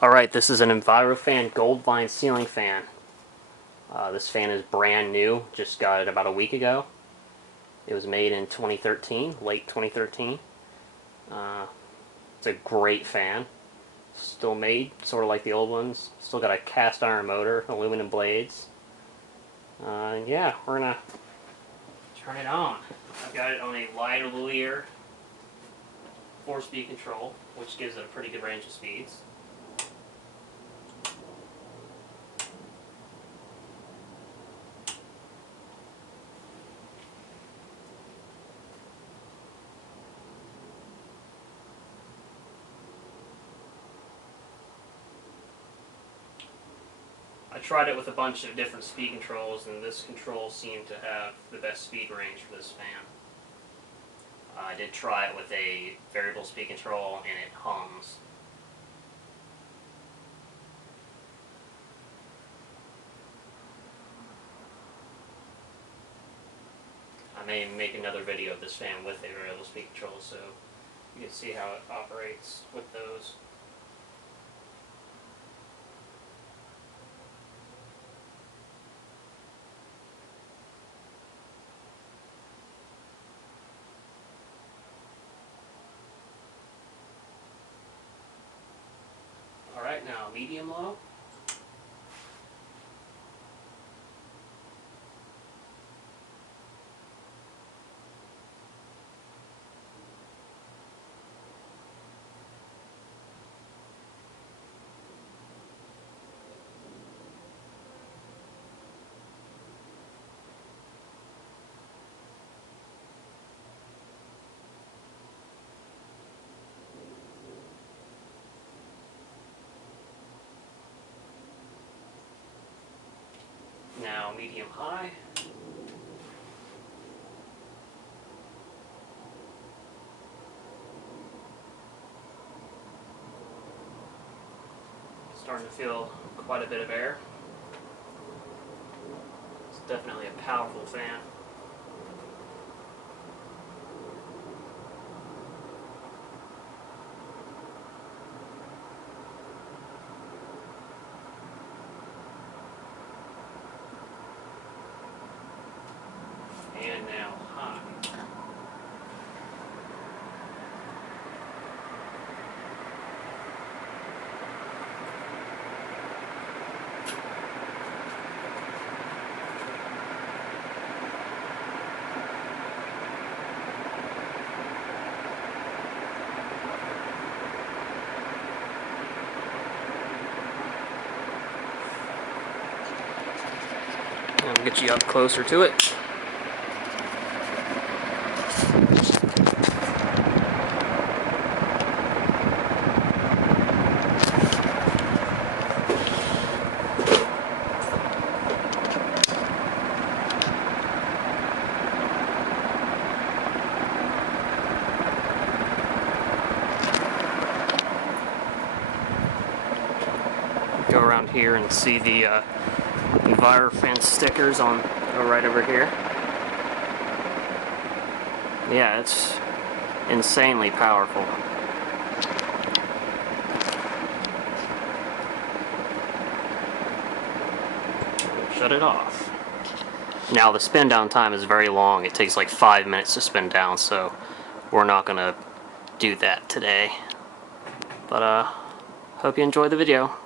Alright, this is an Envirofan gold line ceiling fan. This fan is brand new, just got it about a week ago. It was made in 2013, late 2013. It's a great fan. Still made, sort of like the old ones. Still got a cast iron motor, aluminum blades. Yeah, we're gonna turn it on. I've got it on a lavalier 4-speed control, which gives it a pretty good range of speeds. I tried it with a bunch of different speed controls, and this control seemed to have the best speed range for this fan. I did try it with a variable speed control, and it hums. I may make another video of this fan with a variable speed control, so you can see how it operates with those. Alright, now medium low. Now medium high. Starting to feel quite a bit of air. It's definitely a powerful fan. And now high. I'll get you up closer to it. Go around here and see the Envirofan stickers on right over here. Yeah, it's insanely powerful. Shut it off. Now the spin down time is very long. It takes like 5 minutes to spin down, so we're not gonna do that today. But hope you enjoyed the video.